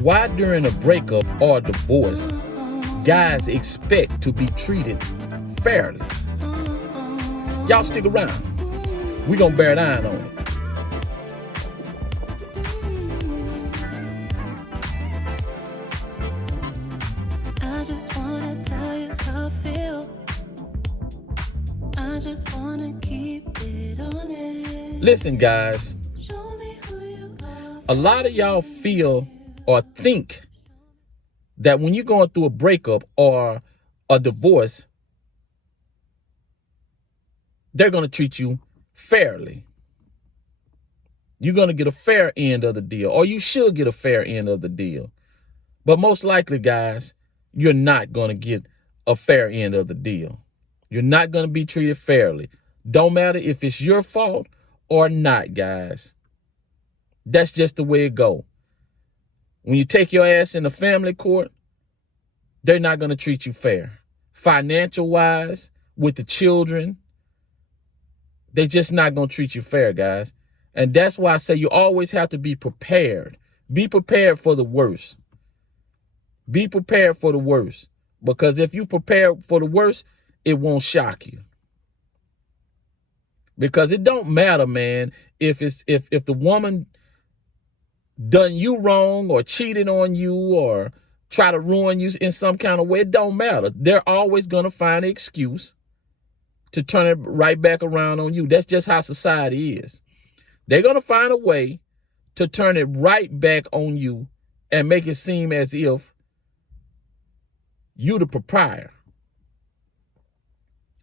Why during a breakup or a divorce, guys expect to be treated fairly? Y'all stick around. We're going to bear down on it. I just wanna tell you how I feel. I just wanna keep it honest. Listen, guys, Show me who you are. a lot of y'all feel or think that when you're going through a breakup or a divorce, they're going to treat you fairly. You're going to get a fair end of the deal, or you should get a fair end of the deal. But most likely, guys, you're not going to get a fair end of the deal. You're not going to be treated fairly. Don't matter if it's your fault or not, guys. That's just the way it go. When you take your ass in the family court, they're not going to treat you fair. Financial wise, with the children, they're just not going to treat you fair, guys. And that's why I say you always have to be prepared. Be prepared for the worst. Be prepared for the worst. Because if you prepare for the worst, it won't shock you. Because it don't matter, man, if the woman done you wrong or cheated on you or try to ruin you in some kind of way, it don't matter. They're always going to find an excuse to turn it right back around on you. That's just how society is. They're going to find a way to turn it right back on you and make it seem as if you the proprietor.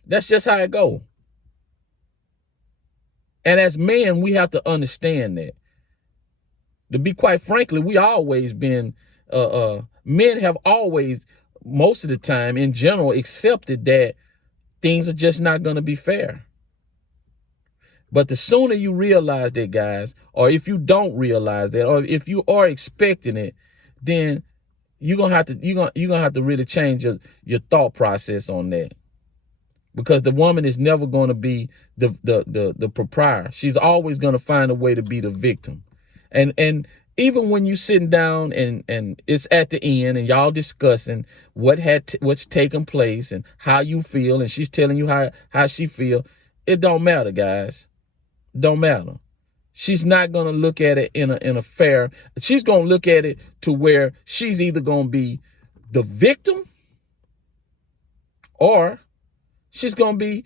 That's just how it go. And as men, we have to understand that. To be quite frankly, we always been, men have always, most of the time in general, accepted that things are just not going to be fair. But the sooner you realize that, guys, or if you don't realize that, or if you are expecting it, then you're gonna have to really change your thought process on that. Because the woman is never going to be the proprietor. She's always going to find a way to be the victim. And even when you sitting down and it's at the end and y'all discussing what's taken place and how you feel, and she's telling you how she feel, it don't matter, guys. Don't matter. She's not going to look at it in a fair. She's going to look at it to where she's either going to be the victim or she's going to be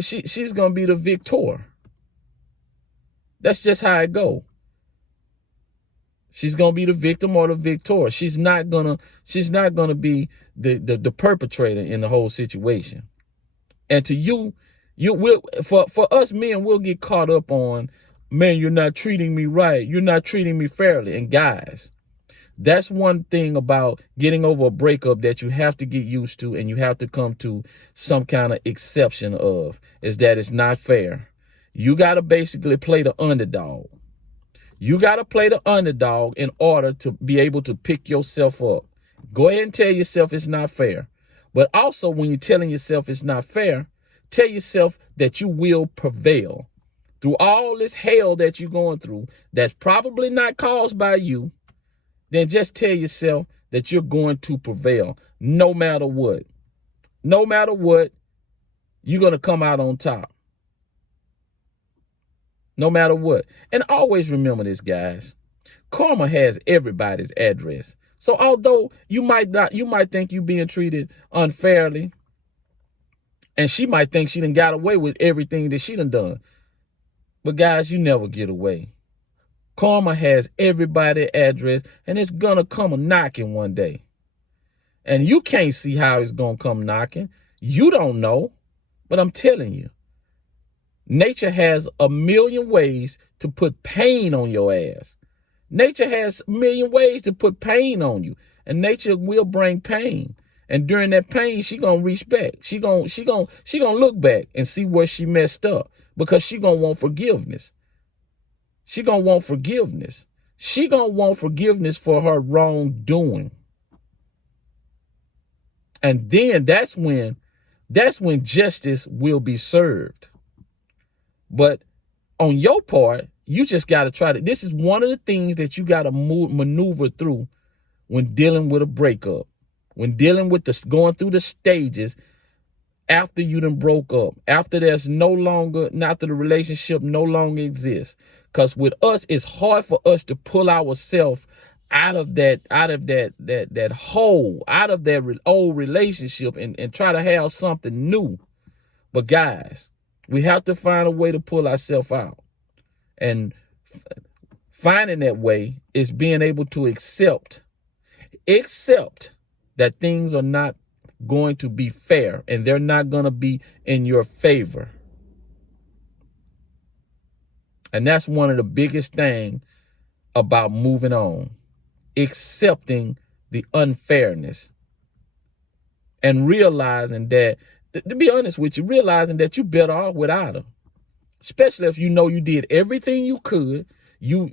she's going to be the victor. That's just how it go. She's going to be the victim or the victor. She's not going to be the perpetrator in the whole situation. And to you will, for us men, we'll get caught up on, man, you're not treating me right. You're not treating me fairly. And guys, that's one thing about getting over a breakup that you have to get used to, and you have to come to some kind of exception of, is that it's not fair. You got to basically play the underdog. You got to play the underdog in order to be able to pick yourself up. Go ahead and tell yourself it's not fair. But also, when you're telling yourself it's not fair, tell yourself that you will prevail. Through all this hell that you're going through, that's probably not caused by you, then just tell yourself that you're going to prevail no matter what. No matter what, you're going to come out on top. No matter what. And always remember this, guys. Karma has everybody's address. So although you might think you're being treated unfairly, and she might think she done got away with everything that she done. But guys, you never get away. Karma has everybody's address, and it's gonna come a knocking one day. And you can't see how it's gonna come knocking. You don't know, but I'm telling you, nature has a million ways to put pain on your ass. Nature has a million ways to put pain on you, and nature will bring pain. And during that pain, she gonna reach back. She gonna look back and see where she messed up, because she gonna want forgiveness. She gonna want forgiveness. She gonna want forgiveness for her wrongdoing. And then that's when justice will be served. But on your part, you just got to try to, this is one of the things that you got to maneuver through when dealing with a breakup, when dealing with going through the stages after you done broke up, after after the relationship no longer exists. Because with us, it's hard for us to pull ourselves out of that hole, out of that old relationship and try to have something new. But guys, we have to find a way to pull ourselves out. And finding that way is being able to accept that things are not going to be fair and they're not going to be in your favor. And that's one of the biggest things about moving on. Accepting the unfairness and realizing that, to be honest with you, realizing that you're better off without her. Especially if you know you did everything you could. You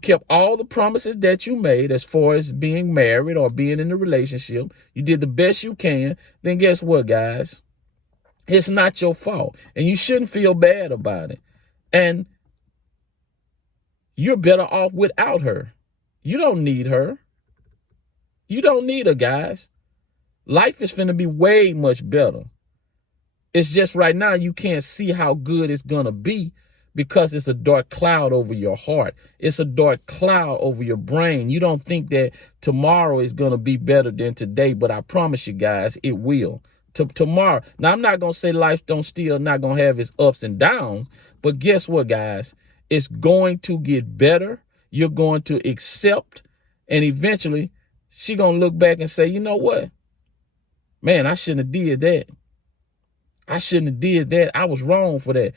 kept all the promises that you made as far as being married or being in a relationship. You did the best you can. Then guess what, guys? It's not your fault. And you shouldn't feel bad about it. And you're better off without her. You don't need her. You don't need her, guys. Life is finna be way much better. It's just right now you can't see how good it's gonna be because it's a dark cloud over your heart. It's a dark cloud over your brain. You don't think that tomorrow is gonna be better than today, but I promise you guys, it will. Tomorrow. Now, I'm not gonna say life still not gonna have its ups and downs, but guess what, guys? It's going to get better. You're going to accept, and eventually she gonna look back and say, you know what? Man, I shouldn't have did that. I shouldn't have did that. I was wrong for that.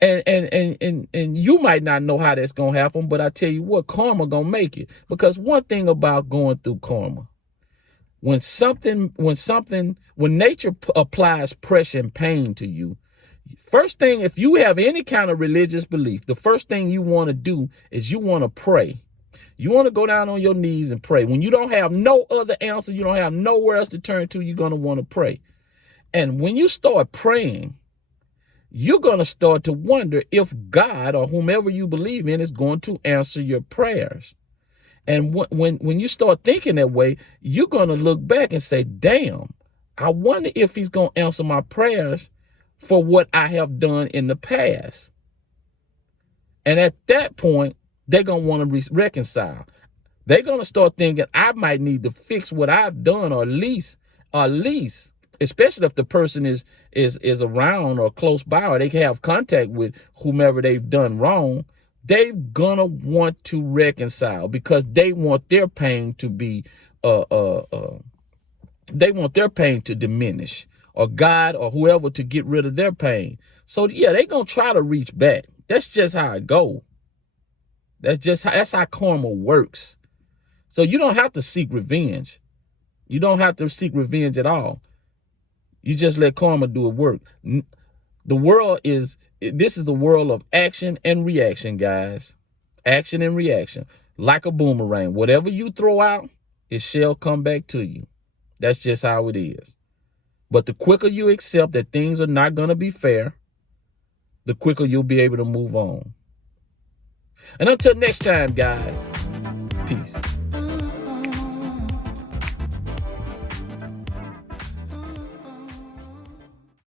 And you might not know how that's gonna happen, but I tell you what, karma gonna make it. Because one thing about going through karma, when nature applies pressure and pain to you, first thing, if you have any kind of religious belief, the first thing you want to do is you want to pray. You want to go down on your knees and pray. When you don't have no other answer, you don't have nowhere else to turn to, you're going to want to pray. And when you start praying, you're going to start to wonder if God or whomever you believe in is going to answer your prayers. And when you start thinking that way, you're going to look back and say, damn, I wonder if he's going to answer my prayers for what I have done in the past. And at that point, they're going to want to reconcile. They're going to start thinking I might need to fix what I've done, or at least, especially if the person is around or close by, or they can have contact with whomever they've done wrong. They're going to want to reconcile because they want their pain to be, they want their pain to diminish, or God or whoever to get rid of their pain. So yeah, they're going to try to reach back. That's just how it goes. That's how karma works. So you don't have to seek revenge. You don't have to seek revenge at all. You just let karma do it work. This is a world of action and reaction, guys. Action and reaction. Like a boomerang. Whatever you throw out, it shall come back to you. That's just how it is. But the quicker you accept that things are not going to be fair, the quicker you'll be able to move on. And until next time, guys, peace.